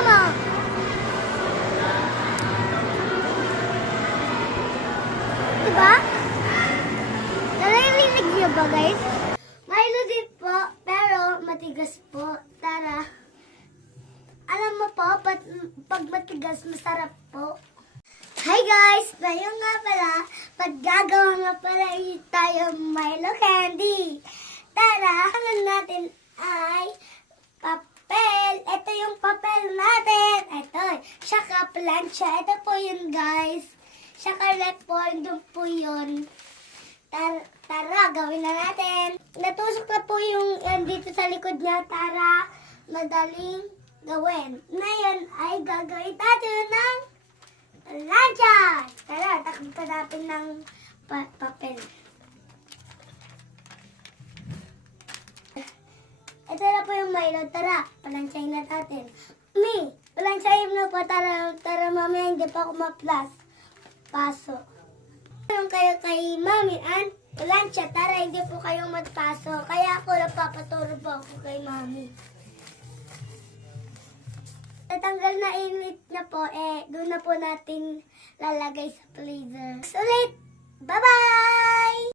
mo. Diba? Naririnig niyo ba, guys? Milo din po, pero matigas po. Tara. Alam mo po, pag matigas, masarap po. Hi guys! Ngayon nga pala, paggagawa nga pala tayo Milo candy. Tara, ang natin ay papel. Ito yung papel natin. Ito, saka plancha. Ito po yun guys. Saka report, doon po yun. Tara, gawin na natin. Natusok na po yung dito sa likod niya. Tara, madaling gawin. Ngayon ay gagawin natin ng plancha. Tara, takpan natin ng papel. Ito na po yung Milo. Tara, palansyahin na natin. Palansyahin na po. Tara mamaya hindi pa ako ma-plus. Paso. Yung kayo kay Mami and palansya. Tara, hindi po kayong magpaso. Kaya ako napapaturo po ako kay Mami. Tatanggal na init na po, doon na po natin lalagay sa freezer. Ulit! Bye-bye!